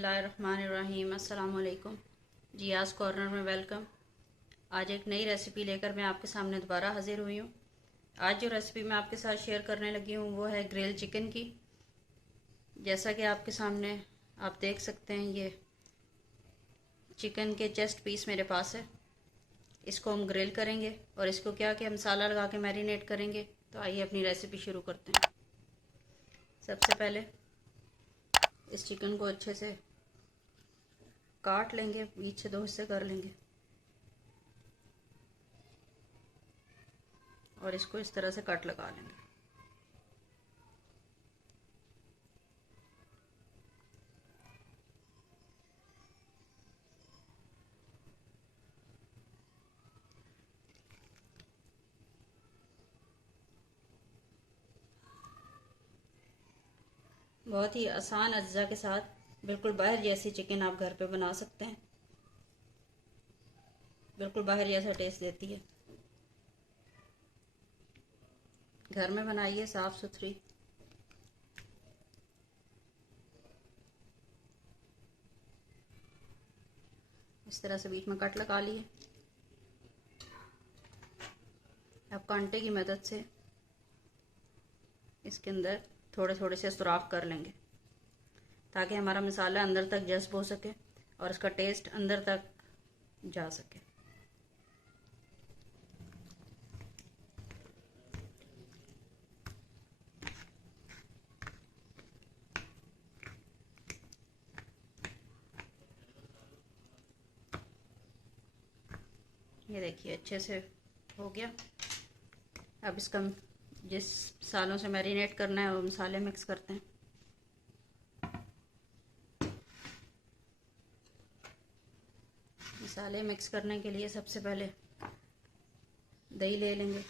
बिस्मिल्लाहिर्रहमानिर्रहीम। अस्सलाम वालेकुम। जियाज़ कॉर्नर में वेलकम। आज एक नई रेसिपी लेकर मैं आपके सामने दोबारा हाजिर हुई हूँ। आज जो रेसिपी मैं आपके साथ शेयर करने लगी हूँ वो है ग्रिल चिकन की। जैसा कि आपके सामने आप देख सकते हैं, ये चिकन के चेस्ट पीस मेरे पास है। इसको हम ग्रिल करेंगे और इसको क्या क्या मसाला लगा के मैरिनेट करेंगे। तो आइए अपनी रेसिपी शुरू करते हैं। सबसे पहले इस चिकन को अच्छे से काट लेंगे, बीच से 2 हिस्से कर लेंगे और इसको इस तरह से कट लगा लेंगे। बहुत ही आसान अज्जा के साथ बिल्कुल बाहर जैसी चिकन आप घर पे बना सकते हैं। बिल्कुल बाहर जैसा टेस्ट देती है। घर में बनाइए, साफ सुथरी। इस तरह से बीच में कट लगा लिए। अब कांटे की मदद से इसके अंदर थोड़े थोड़े से सुराख कर लेंगे ताकि हमारा मसाला अंदर तक जज्ब हो सके और इसका टेस्ट अंदर तक जा सके। ये देखिए अच्छे से हो गया। अब इसका जिस मसालों से मैरिनेट करना है वो मसाले मिक्स करते हैं। मसाले मिक्स करने के लिए सबसे पहले दही ले लेंगे।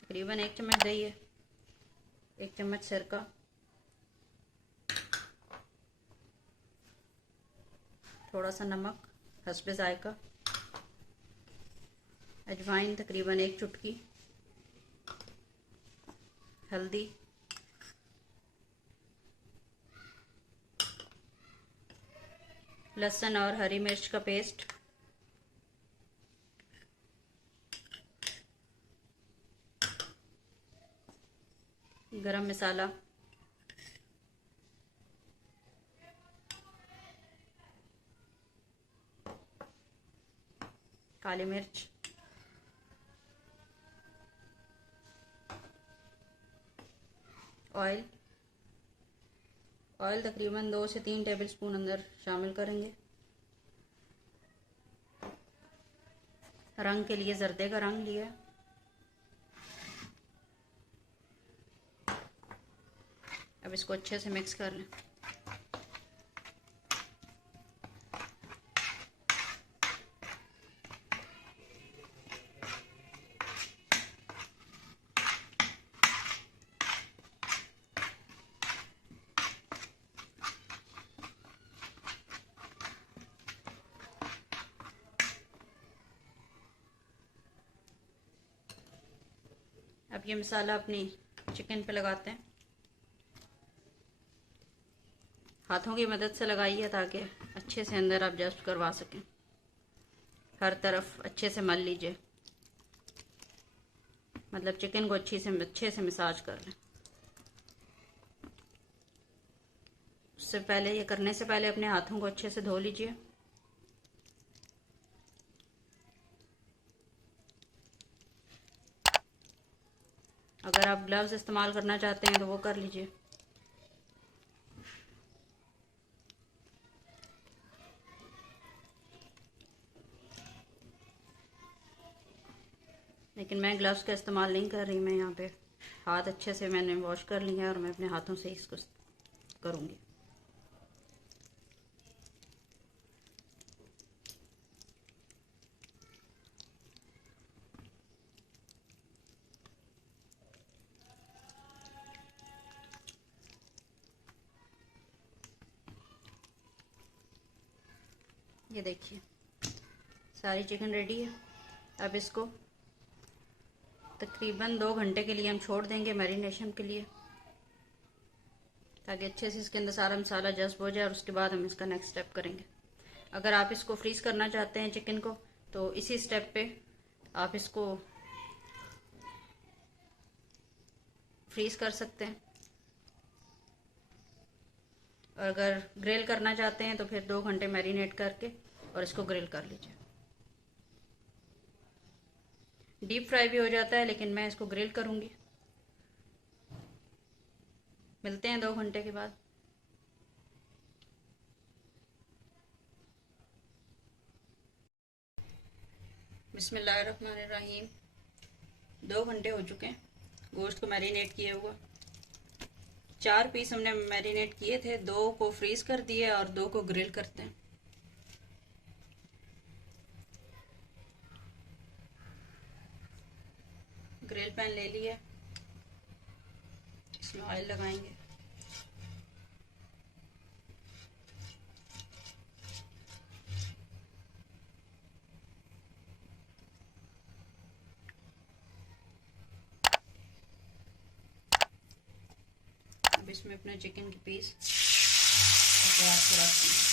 तकरीबन 1 चम्मच दही है, 1 चम्मच सिरका, थोड़ा सा नमक हस्बे जायका, अजवाइन तकरीबन 1 चुटकी, हल्दी, लहसुन और हरी मिर्च का पेस्ट, गरम मसाला, काली मिर्च, ऑयल तकरीबन 2 से 3 टेबलस्पून अंदर शामिल करेंगे। रंग के लिए जर्दे का रंग लिया। अब इसको अच्छे से मिक्स कर लें। अब ये मसाला अपनी चिकन पे लगाते हैं। हाथों की मदद से लगाइए ताकि अच्छे से अंदर आप जस्ट करवा सकें। हर तरफ अच्छे से मल लीजिए, मतलब चिकन को अच्छे से मसाज कर लें। उससे पहले, ये करने से पहले अपने हाथों को अच्छे से धो लीजिए। अगर आप ग्लव्स इस्तेमाल करना चाहते हैं तो वो कर लीजिए। लेकिन मैं ग्लव्स का इस्तेमाल नहीं कर रही। मैं यहाँ पे हाथ अच्छे से मैंने वॉश कर लिया है और मैं अपने हाथों से इसको करूँगी। ये देखिए सारी चिकन रेडी है। अब इसको तकरीबन 2 घंटे के लिए हम छोड़ देंगे मैरिनेशन के लिए। ताकि अच्छे से इसके अंदर सारा मसाला जज्ब हो जाए और उसके बाद हम इसका नेक्स्ट स्टेप करेंगे। अगर आप इसको फ्रीज़ करना चाहते हैं चिकन को, तो इसी स्टेप पे आप इसको फ्रीज़ कर सकते हैं। और अगर ग्रिल करना चाहते हैं तो फिर 2 घंटे मैरिनेट करके और इसको ग्रिल कर लीजिए। डीप फ्राई भी हो जाता है, लेकिन मैं इसको ग्रिल करूँगी। मिलते हैं 2 घंटे के बाद। बिस्मिल्लाहिर्रहमानिर्रहीम। 2 घंटे हो चुके हैं गोश्त को मैरिनेट किए हुआ। 4 पीस हमने मैरिनेट किए थे, 2 को फ्रीज कर दिए और 2 को ग्रिल करते हैं। ग्रिल पैन ले लिया, इसमें ऑयल लगाएंगे। अब इसमें अपने चिकन के पीस प्याज को रखते हैं।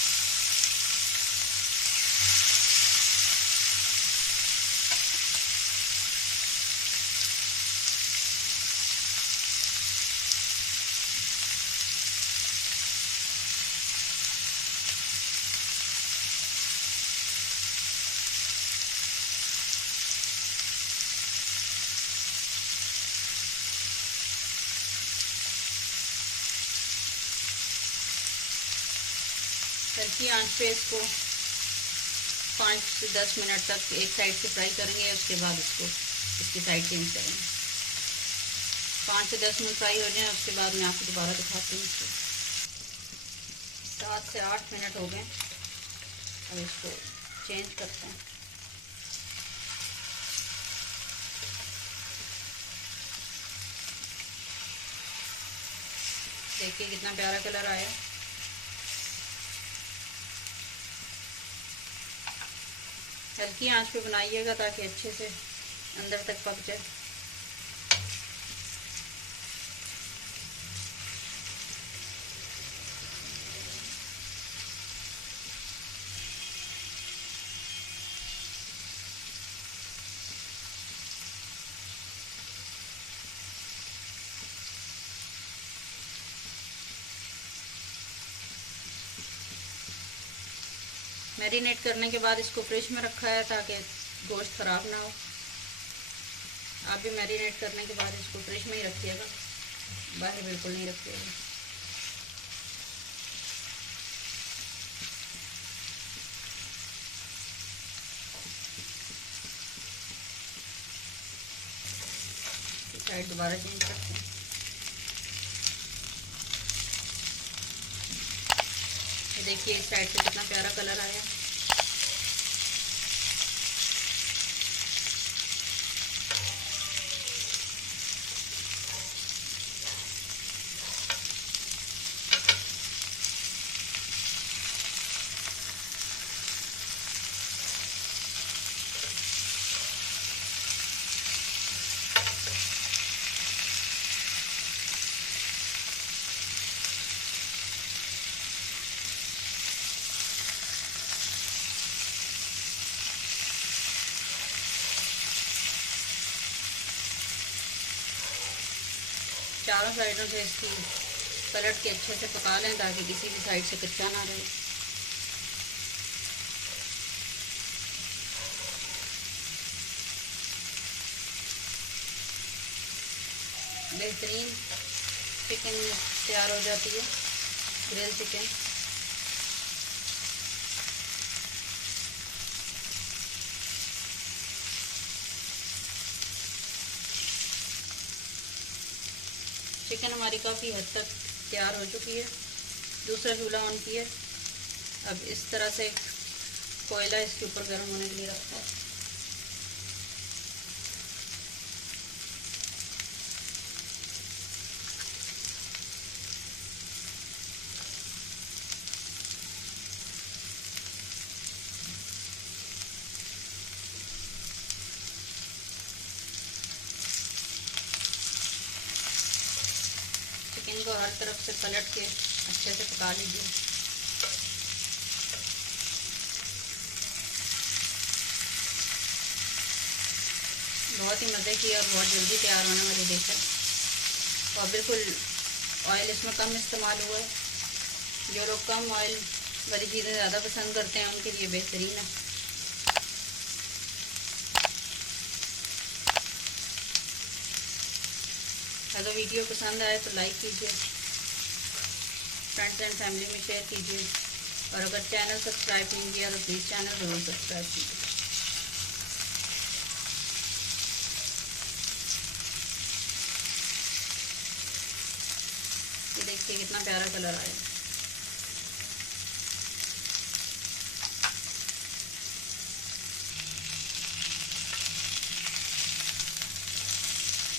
हल्की आंच पे इसको 5 से 10 मिनट तक एक साइड से फ्राई करेंगे। उसके बाद इसको इसकी साइड चेंज करेंगे। 5 से 10 मिनट फ्राई हो जाए, उसके बाद मैं आपको दोबारा दिखाती हूँ। इसको 7 से 8 मिनट हो गए। अब इसको चेंज करते हैं। देखिए कितना प्यारा कलर आया। हल्की आंच पे बनाइएगा ताकि अच्छे से अंदर तक पक जाए। मैरिनेट करने के बाद इसको फ्रिज में रखा है ताकि गोश्त ख़राब ना हो। आप भी मैरिनेट करने के बाद इसको फ्रिज में ही रखिएगा, बाहर बिल्कुल नहीं रखिएगा। साइड दोबारा चेंज करते हैं। देखिए इस साइड से कितना प्यारा कलर आया। चारों साइडों से इसकी पलट के अच्छे से पका लें ताकि किसी भी साइड से कच्चा ना रहे। बेहतरीन चिकन तैयार हो जाती है, ग्रिल चिकन। चिकन हमारी काफ़ी हद तक तैयार हो चुकी है। दूसरा चूल्हा ऑन किया। अब इस तरह से कोयला इसके ऊपर गर्म होने के लिए रखता है। चिकन चिकन को हर तरफ से पलट के अच्छे से पका लीजिए। बहुत ही मज़े की और बहुत जल्दी तैयार होने वाली डिश है और बिल्कुल ऑयल इसमें कम इस्तेमाल हुआ है। जो लोग कम ऑयल वाली चीज़ें ज़्यादा पसंद करते हैं उनके लिए बेहतरीन है। अगर वीडियो पसंद आए तो लाइक कीजिए, फ्रेंड्स एंड फैमिली में शेयर कीजिए और अगर चैनल सब्सक्राइब नहीं किया तो प्लीज़ चैनल ज़रूर सब्सक्राइब कीजिए। ये देखिए कितना प्यारा कलर आया।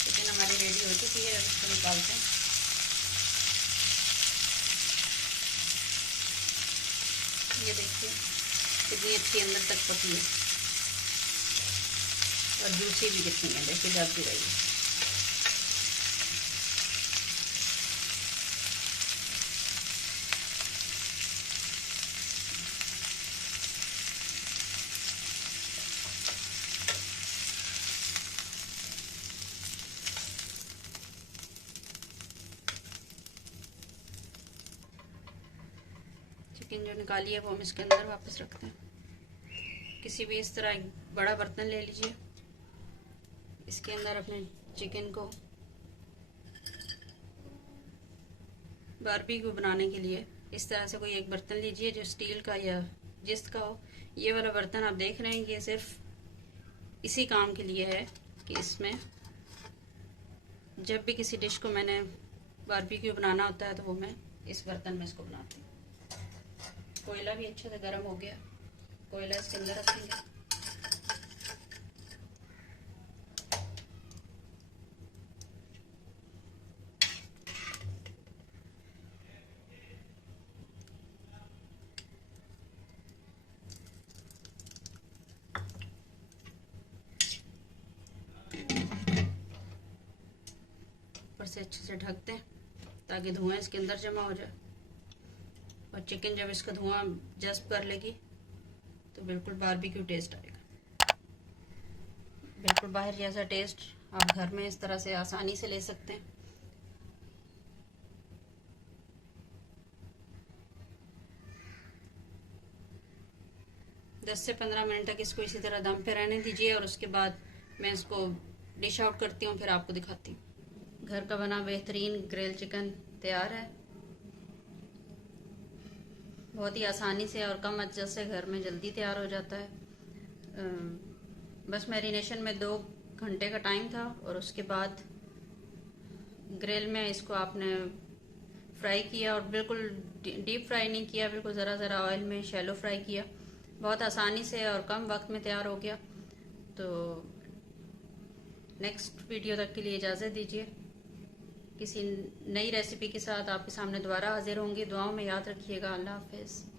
चिकन हमारी रेडी हो चुकी है, अब इसको निकालते हैं। ये देखिए कितनी अच्छी अंदर तक पकी है और जूसी भी कितनी है, देखिए जब भी रही है। चिकन जो निकाली है वो हम इसके अंदर वापस रखते हैं। किसी भी इस तरह एक बड़ा बर्तन ले लीजिए, इसके अंदर अपने चिकन को बारबेक्यू बनाने के लिए इस तरह से कोई एक बर्तन लीजिए जो स्टील का या जिस का हो। ये वाला बर्तन आप देख रहे हैं कि सिर्फ इसी काम के लिए है कि इसमें जब भी किसी डिश को मैंने बारबेक्यू बनाना होता है तो वो मैं इस बर्तन में इसको बनाती हूँ। कोयला भी अच्छे से गर्म हो गया, कोयला इसके अंदर रखेंगे। ऊपर से अच्छे से ढक दें ताकि धुआं इसके अंदर जमा हो जाए और चिकन जब इसका धुआं जज्ब कर लेगी तो बिल्कुल बारबेक्यू टेस्ट आएगा। बिल्कुल बाहर जैसा टेस्ट आप घर में इस तरह से आसानी से ले सकते हैं। दस से 15 मिनट तक इसको इसी तरह दम पे रहने दीजिए और उसके बाद मैं इसको डिश आउट करती हूँ, फिर आपको दिखाती हूँ। घर का बना बेहतरीन ग्रिल चिकन तैयार है। बहुत ही आसानी से और कम अजत से घर में जल्दी तैयार हो जाता है। बस मैरिनेशन में 2 घंटे का टाइम था और उसके बाद ग्रिल में इसको आपने फ्राई किया और बिल्कुल डीप फ्राई नहीं किया, बिल्कुल ज़रा ज़रा ऑयल में शैलो फ्राई किया। बहुत आसानी से और कम वक्त में तैयार हो गया। तो नेक्स्ट वीडियो तक के लिए इजाज़त दीजिए। किसी नई रेसिपी के साथ आपके सामने दोबारा हाजिर होंगी। दुआओं में याद रखिएगा। अल्लाह हाफिज़।